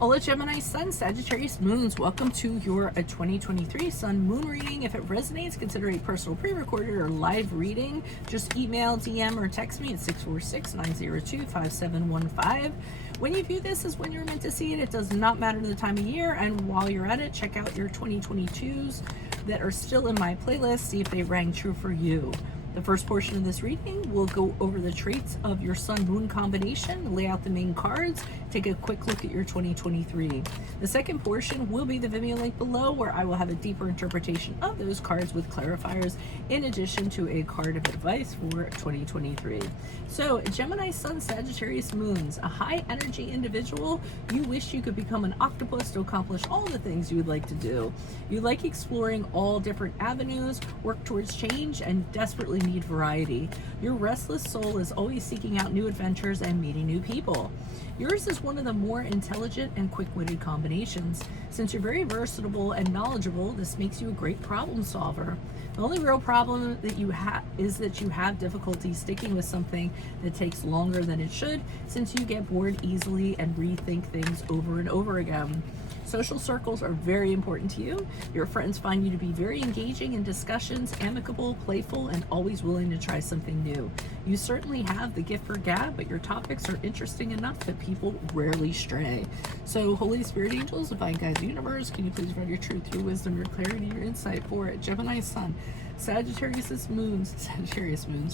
Hola Gemini Sun, Sagittarius Moons. Welcome to your 2023 Sun Moon reading. If it resonates, consider a personal pre-recorded or live reading. Just email, DM, or text me at 646-902-5715. When you view this is when you're meant to see it. It does not matter the time of year. And while you're at it, check out your 2022s that are still in my playlist. See if they rang true for you. The first portion of this reading will go over the traits of your Sun-Moon combination, lay out the main cards, take a quick look at your 2023. The second portion will be the Vimeo link below, where I will have a deeper interpretation of those cards with clarifiers, in addition to a card of advice for 2023. So, Gemini Sun, Sagittarius Moons, a high energy individual. You wish you could become an octopus to accomplish all the things you would like to do. You like exploring all different avenues, work towards change, and desperately need variety. Your restless soul is always seeking out new adventures and meeting new people. Yours is one of the more intelligent and quick-witted combinations. Since you're very versatile and knowledgeable, this makes you a great problem solver. The only real problem that you have is that you have difficulty sticking with something that takes longer than it should, since you get bored easily and rethink things over and over again. Social circles are very important to you. Your friends find you to be very engaging in discussions, amicable, playful, and always willing to try something new. You certainly have the gift for gab, but your topics are interesting enough that people rarely stray. So, Holy Spirit Angels, Divine Guides, Universe, can you please provide your truth, your wisdom, your clarity, your insight for it? Gemini Sun, Sagittarius Moons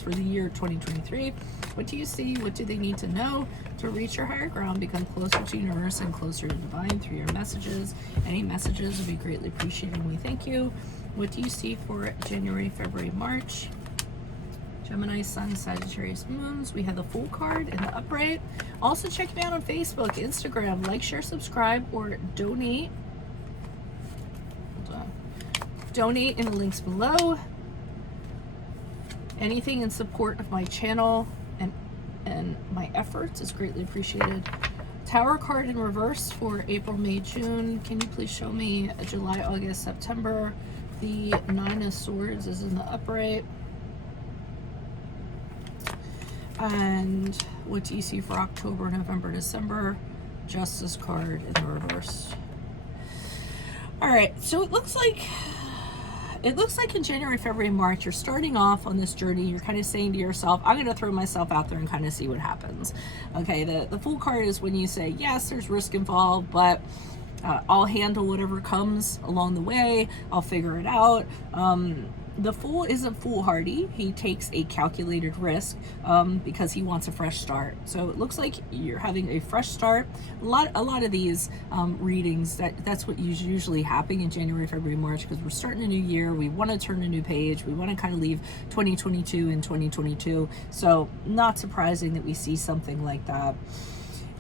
for the year 2023. What do you see? What do they need to know to reach your higher ground, become closer to universe and closer to divine through your messages? Any messages would be greatly appreciated, and we thank you. What do you see for January, February, March? Gemini Sun, Sagittarius Moons. We have the Fool card in the upright. Also check me out on Facebook, Instagram. Like, share, subscribe, or donate. Donate in the links below. Anything in support of my channel and my efforts is greatly appreciated. Tower card in reverse for April, May, June. Can you please show me July, August, September? The Nine of Swords is in the upright. And what do you see for October, November, December? Justice card in the reverse. All right, so it looks like in January, February, March, you're starting off on this journey. You're kind of saying to yourself, I'm going to throw myself out there and kind of see what happens. Okay, the Fool card is when you say, yes, there's risk involved, but I'll handle whatever comes along the way. I'll figure it out. The Fool isn't foolhardy. He takes a calculated risk because he wants a fresh start. So it looks like you're having a fresh start. A lot of these readings, that's what usually happen in January, February, March, because we're starting a new year. We want to turn a new page. We want to kind of leave 2022 in 2022. So not surprising that we see something like that.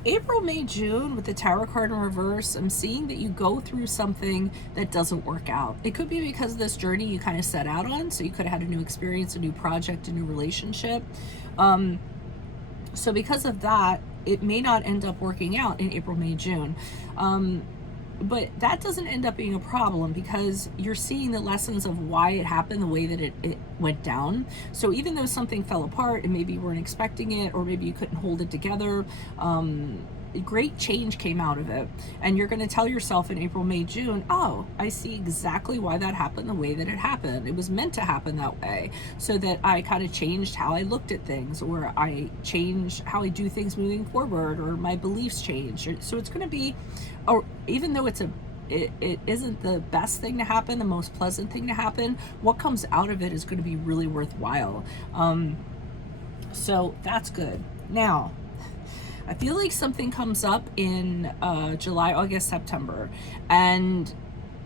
April, May, June with the Tower card in reverse, I'm seeing that you go through something that doesn't work out. It could be because of this journey you kind of set out on. So you could have had a new experience, a new project, a new relationship. So because of that, it may not end up working out in April, May, June. But that doesn't end up being a problem because you're seeing the lessons of why it happened the way that it went down. So even though something fell apart and maybe you weren't expecting it, or maybe you couldn't hold it together, great change came out of it. And you're going to tell yourself in April, May, June, oh, I see exactly why that happened the way that it happened. It was meant to happen that way, so that I kind of changed how I looked at things, or I changed how I do things moving forward, or my beliefs changed. So it's going to be, or even though it isn't the best thing to happen, the most pleasant thing to happen, what comes out of it is going to be really worthwhile. So that's good. Now, I feel like something comes up in July, August, September, and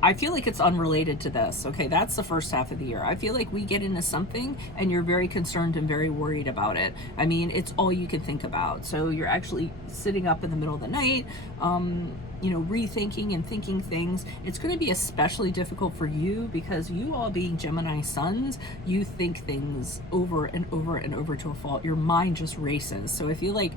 I feel like it's unrelated to this. Okay, that's the first half of the year. I feel like we get into something and you're very concerned and very worried about it. I mean, it's all you can think about. So you're actually sitting up in the middle of the night, rethinking and thinking things. It's going to be especially difficult for you because you all being Gemini suns, you think things over and over and over to a fault. Your mind just races. So I feel like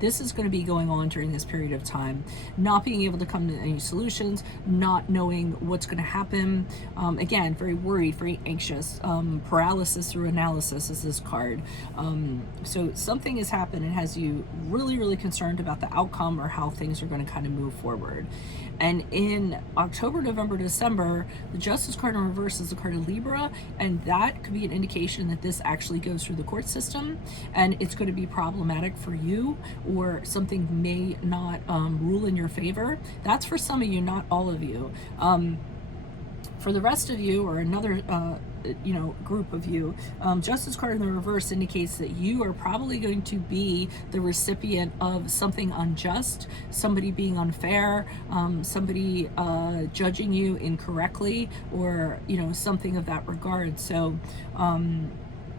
this is going to be going on during this period of time, not being able to come to any solutions, not knowing what's going to happen. Again, very worried, very anxious. Paralysis through analysis is this card. So something has happened and has you really, really concerned about the outcome or how things are going to kind of move forward. And in October, November, December, the Justice card in reverse is the card of Libra, and that could be an indication that this actually goes through the court system, and it's going to be problematic for you, or something may not rule in your favor. That's for some of you, not all of you. For the rest of you, or another group of you, Justice card in the reverse indicates that you are probably going to be the recipient of something unjust, somebody being unfair, somebody judging you incorrectly, or something of that regard. So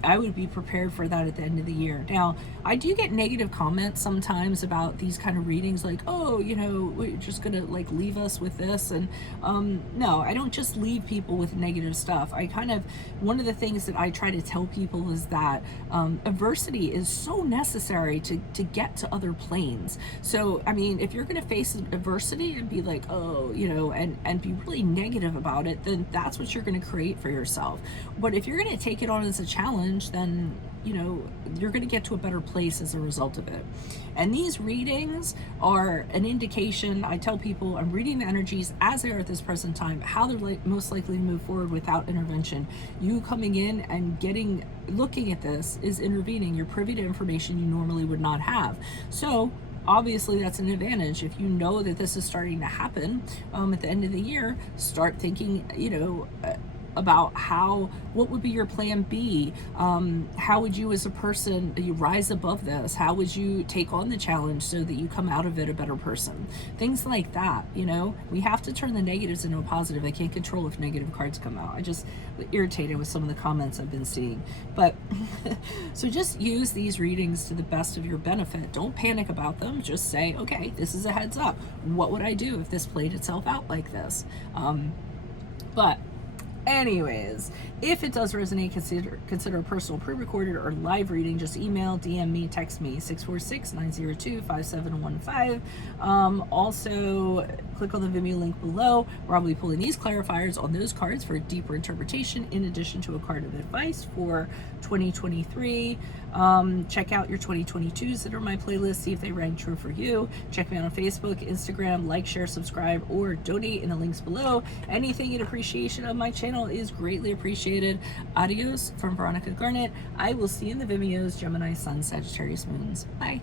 I would be prepared for that at the end of the year. Now, I do get negative comments sometimes about these kind of readings, like, oh, we're just gonna like leave us with this. And no, I don't just leave people with negative stuff. One of the things that I try to tell people is that adversity is so necessary to get to other planes. So, I mean, if you're gonna face adversity and be like, oh, and be really negative about it, then that's what you're gonna create for yourself. But if you're gonna take it on as a challenge, then you're going to get to a better place as a result of it. And these readings are an indication. I tell people I'm reading the energies as they are at this present time, how they're most likely to move forward without intervention. You coming in and looking at this is intervening. You're privy to information you normally would not have. So obviously that's an advantage. If you know that this is starting to happen at the end of the year, start thinking about what would be your plan B? How would you as a person, you rise above this? How would you take on the challenge so that you come out of it a better person? Things like that, we have to turn the negatives into a positive. I can't control if negative cards come out. I just irritated with some of the comments I've been seeing. But so just use these readings to the best of your benefit. Don't panic about them. Just say, okay, this is a heads up. What would I do if this played itself out like this? But anyways, if it does resonate, consider a personal pre-recorded or live reading. Just email, DM me, text me, 646-902-5715. Also, click on the Vimeo link below, where I'll be pulling these clarifiers on those cards for a deeper interpretation, in addition to a card of advice for 2023. Check out your 2022s that are my playlist, see if they rang true for you. Check me out on Facebook, Instagram, like, share, subscribe, or donate in the links below. Anything in appreciation of my channel is greatly appreciated. Adios from Veronica Garnet. I will see you in the Vimeos, Gemini, Sun, Sagittarius moons. Bye.